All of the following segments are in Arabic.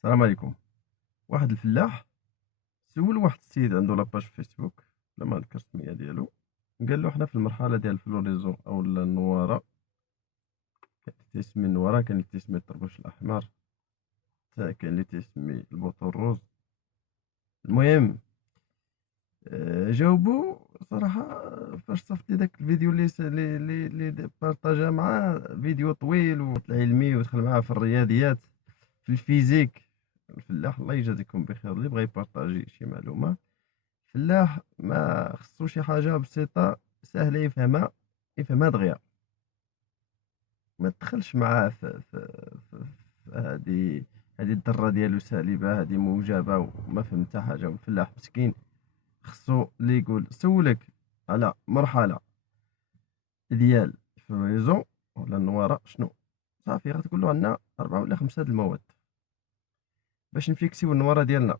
السلام عليكم. واحد الفلاح سول واحد السيد عنده لاباج في فيسبوك، لا ما نذكر السميه ديالو. قال له حنا في المرحله ديال الفلوريزون او النواره، كاين اللي تيسمي النواره، كاين اللي تيسمي الطربوش الاحمر، حتى كاين اللي تيسمي البوطو الروز. المهم، جاوبو صراحه. فاش صيفط لي داك الفيديو اللي بارطاجا معاه، فيديو طويل وعلمي ودخل معاه في الرياضيات، في الفيزيك. الفلاح الله يجازيكم بخير اللي بغى يبارطاجي شي معلومه. الفلاح ما خصو شي حاجة بسيطة ساهلة يفهمها دغيا. ما تدخلش معاه في هادي الدرة ديالو سالبة، هادي موجبة وما فهم حتى حاجة. والفلاح مسكين خصو اللي يقول سولك على مرحلة ديال الفريزون ولا النوارة شنو. صافي غتقولو عندنا 4 ولا 5 د المواد باش نفيكسيو النوارة ديالنا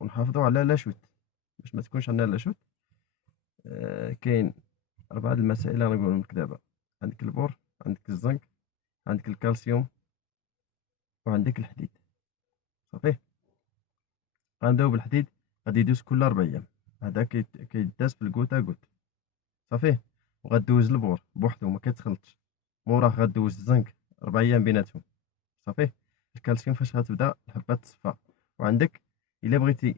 ونحافظو على لاشوت باش ما تكونش عندنا لاشوت. كاين 4 د المسائل اللي غنقولهم لك دابا. عندك البور، عندك الزنك، عندك الكالسيوم، وعندك الحديد. صافي. غنبداو بالحديد. غادي يدوز كل 4 ايام. هذا كيداز في الكوتا كوت. صافي. وغدوز البور بوحدو ما كيتخلطش. موراه غدوز الزنك 4 ايام بيناتهم. صافي. الكالسيوم فاش غتبدا الحبه تصفى. وعندك الا بغيتي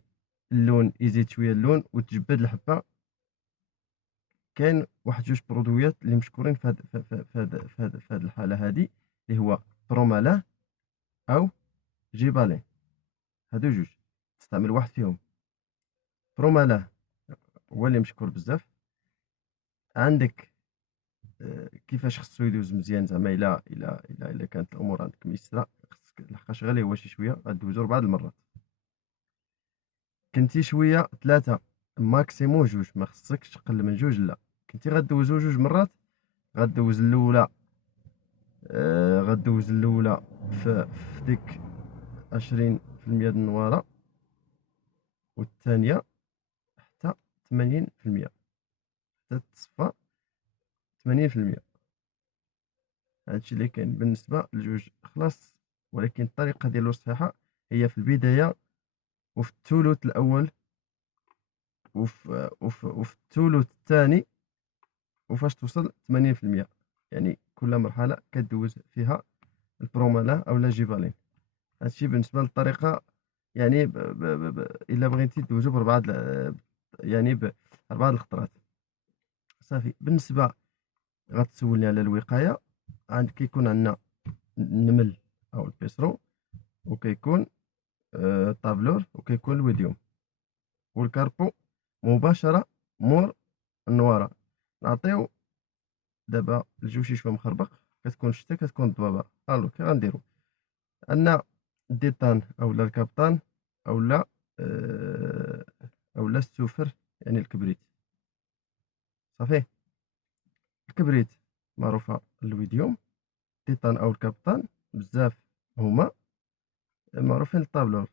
اللون يزيد شويه اللون وتجبد الحبه، كاين واحد جوج برودويات اللي مشكورين في هاد الحاله هادي، اللي هو برومالاه او جيبالين. هادو جوج تستعمل واحد فيهم. برومالاه هو اللي مشكور بزاف. عندك كيفاش خصو يدوز مزيان، زعما الا كانت الامور عندك ميسره، خصك لحقاش غالي هو شي شويه غدوزو 4 المرات. كنتي شويه 3 ماكسيموم جوج، ما خصكش تقل من جوج. لا كنتي غدوزو جوج مرات، غدوز الاولى غدوز الاولى في ديك 20% د النواره، والثانيه حتى 80%، حتى تصفى 80%. هادشي اللي كاين بالنسبه لجوج خلاص. ولكن الطريقه ديالو الصحيحه هي في البدايه وفي الثلث الاول وفي الثلث الثاني، وفاش توصل 80%. يعني كل مرحله كدوز فيها البرومالا او لا جيفالين. هادشي بالنسبه للطريقه. يعني الا بغيتي دوزو بربعه يعني باربعه الخطرات. صافي. بالنسبه غتسولني على الوقايه، كيكون عندنا النمل او البيسرو، وكيكون الطابلور، وكيكون الويديوم والكاربو مباشره مور النواره. نعطيو دابا الجو شي شويه مخربق، كتكون الشتا كتكون الضبابه. الو كي غنديرو عندنا الديتان اولا الكابتان اولا آه، اولا السوفر، يعني الكبريت. صافي. الكبريت معروفه الويديوم، الديتان او الكابتان بزاف هما معروفين الطابلور.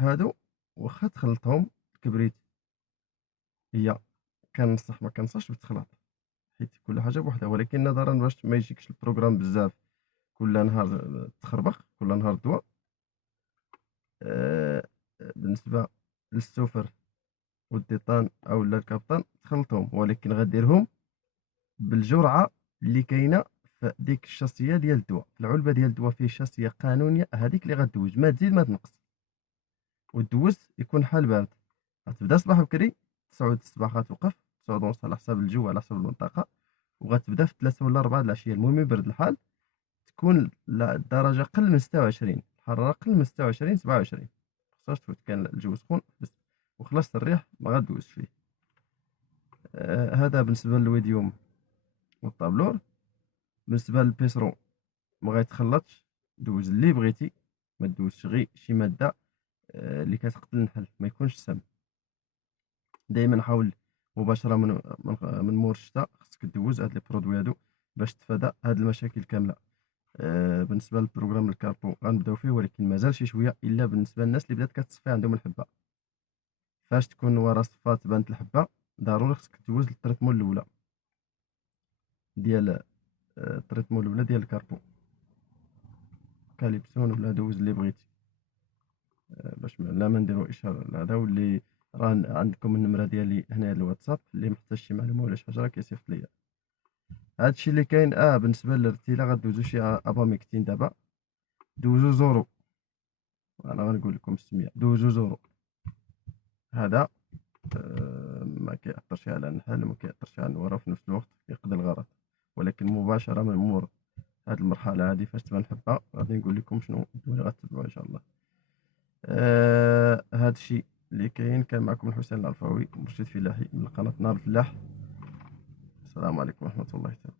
هادو واخا تخلطهم الكبريت، هي كنصح ما كنصحش بالتخلاط حيت كل حاجه بوحدها، ولكن نظرا باش ما يجيكش البروغرام بزاف كل نهار تخربق، كل نهار دواء. آه، بالنسبه للسوفر والديطان او الكابتان تخلطهم، ولكن غديرهم بالجرعه اللي كاينه في ديك الشاسيه ديال الدواء. في العلبه ديال الدواء فيه شاسيه قانونيه، هذيك اللي غدوز، ما تزيد ما تنقص. والدوز يكون حال بارد. غتبدا صباح بكري 9 الصباح غتوقف 9 ونص على حساب الجو على حساب المنطقه، وغتبدا في 3 ولا 4 العشيه. المهم يبرد الحال، تكون الدرجه قل من 26، الحراره قل من 26 27. خصهاش تفوت. كان الجو سخون بس وخلصت الريح ما غدوزش فيه. هذا بالنسبه للويديوم والطابلور. بالنسبه للبيسرون ما غيتخلطش، دوز اللي بغيتي، ما دوزش غير شي ماده اللي كتقتل النحل، ما يكونش سام. دائما حاول مباشره من مور الشتاء خصك دوز هاد لي برودوي هادو باش تفادى هاد المشاكل كامله. بالنسبه للبروغرام الكاربو غنبداو فيه، ولكن مازال شي شويه الا بالنسبه للناس اللي بدات كتصفي عندهم الحبه. فاش تكون ورا صفات بانت الحبه، ضروري خصك دوز التريتمون الاولى ديال التريتمون الاولى ديال الكاربو، كاليبسون ولا دوز اللي بغيتي. باش لا ما نديرو اشاره لهذا. واللي راه عندكم النمره ديالي هنا الواتساب، اللي محتاج شي معلومه ولا شي حاجه راه كيصيفط ليا. هادشي اللي كاين. بالنسبه للرتيله غدوزو شي اباميكتين دابا، دوزو زورو. انا غنقول لكم السميه، دوزو زورو. هذا ما كيأثرش على النحل، ما كيأثرش على النوره، وفي نفس الوقت كيقضي الغرض. ولكن مباشره من مور هاد المرحله هادي فاش تبان حبه، غادي نقول لكم شنو اللي غتتبعوا ان شاء الله. هادشي اللي كاين. كان معكم الحسين العرفاوي، مرشد فلاحي من قناه نار الفلاح. السلام عليكم ورحمه الله تعالى.